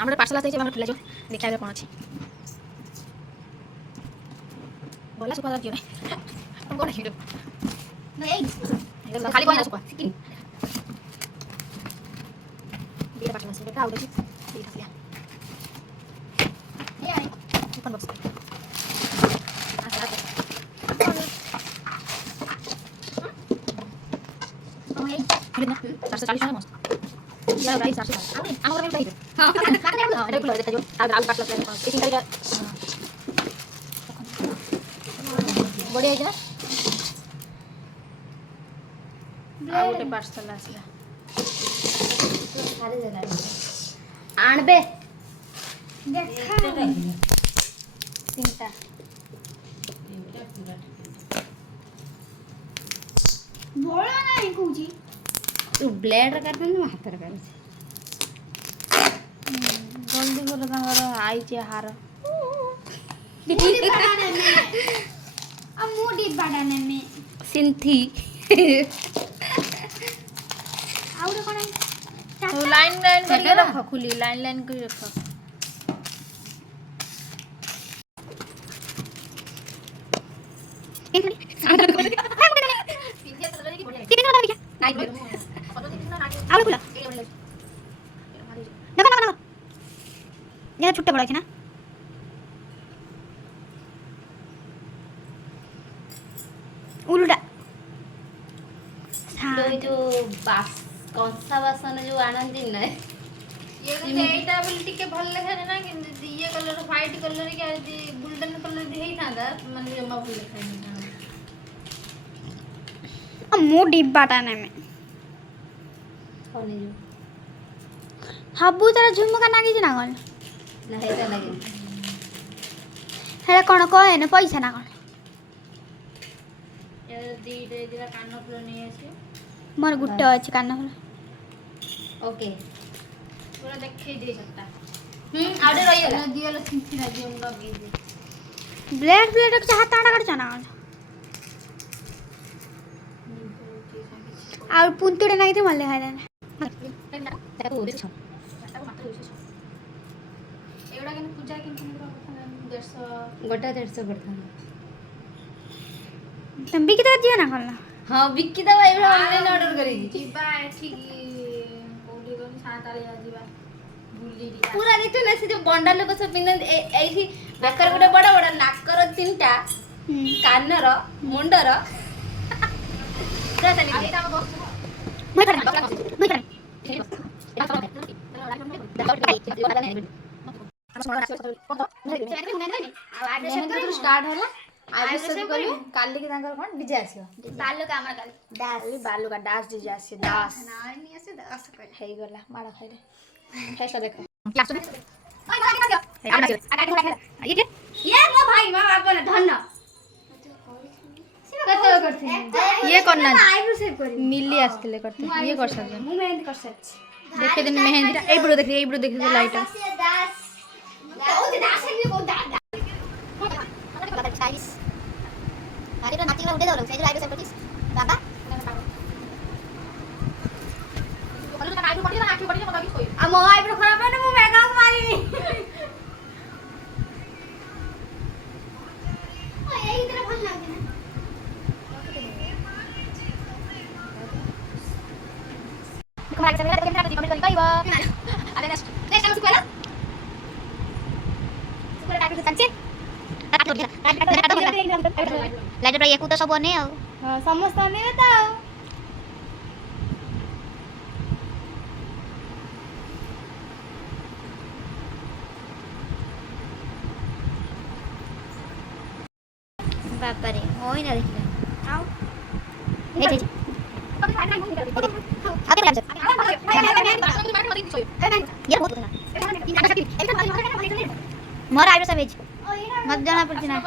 ଆମର ପାର୍ସଲ ଆସିଛି ଆମର ଖୋଲା ଯିବ ଦେଖିବା କ'ଣ ଅଛି ଗଲା ସୁପା ଯିବ କ'ଣ ହିଡ ଖାଲି କ'ଣ ସୁପା ଦିଟା ପାର୍ସଲ ଆସିବ ଦେଖା ଆଉ ଦେଖି ଦିଟା ଆସିଲା କ'ଣ ବକ୍ସ चारशे 40 मस्त या राईस 440 आम्हाला काय पाहिजे हां रेगुलर देता जो आलू काटला पेकिंग करी बढिया है ना आउटे पार्सल आसला सारे जगह आणबे देखा तीनटा बोला नहीं कुछ तू ब्लेड कर दे ना हाथ कर जल्दी कर तंगर आई जे हार मुडी बाडाने में सिंथी और कोन तो लाइन लाइन करके रखो खुली लाइन लाइन कर रखो आलू खुला देखो ना ये छुट्टे बड़ा है ना उल्टा जो बास कंसा बासन जो आनंदी न ये एटा बोली टिके भल लेखा ना कि ये कलर व्हाइट कलर के गोल्डन कलर दी हेई थांदा माने जमा भल लेखा नहीं मु डिब्बाटा ने में कोने जो हाबू तारा झुमका नागी ना कोन ना हेता लगे हेला कोन कहे न पैसा ना कोन ये दिरा कान फुल नहीं आसी मोर गुट्टे अछि कान फुल ओके पूरा देखै दे सकता आउडे रही गला दियला सिंथी राजी हम लगे दे ब्लेड ब्लेड के हाथ आडा कर जाना और पुंतुडे नाही ते मल्ले खायला ताको ओदे छ एवढा केन पूजा केन 150 गोटा 150 पड़ता तुम भी कितना दिया ना कोन हां विक्की दवा एबरा ऑनलाइन ऑर्डर करी जीबा एठी कोडी कोन साताले जीबा बुल्ली दी पूरा देखते ना से जो बंडा लोग सब पिंदन एठी बेकर गोटे बड़ा बड़ा नाकर तीनटा कानर मुंडर जाता नहीं एटा बस मैं कर स्टार्ट होला आइबे सब करियो काली के तांकर कोन डीजे आसीयो बालू का हमर काली दास बालू का डांस डीजे आसीयो दास नाइ नहीं आसे दास कर हेई गला माडा खाइले फेस्टा देखो क्लास में ओए मार दियो ये मो भाई मां अपन धन कते करथि ये करना आईब्रो सेव करी मिली आस्तिले करते ये कर सकते मु मेहंदी कर सच देखे दिन मेहंदी ए ब्रो देखि लाइट दास ओ दास है को दास चालीस अरे तो नाची उठे दो लोग सेज लाइट से 25 बाबा बोलो ना आईब्रो पड़ी ना आंखें पड़ी मतलब कोई आ मो आईब्रो खराब है ना मु मेकअप मारी ओ यही तरह भल लागे ना कमाल से मेरा कैमरा कमेंट करी कइबा अरे नेक्स्ट टाइम सुकला सुकला टाइम से संचे लाइट रे एकु तो सब बने आ हां समस्त ने बताओ बाबा रे होई ना देखला आओ हे हे आगे लग ये बहुत ना मोर आइब्रो सब मत जाना पड़ती ना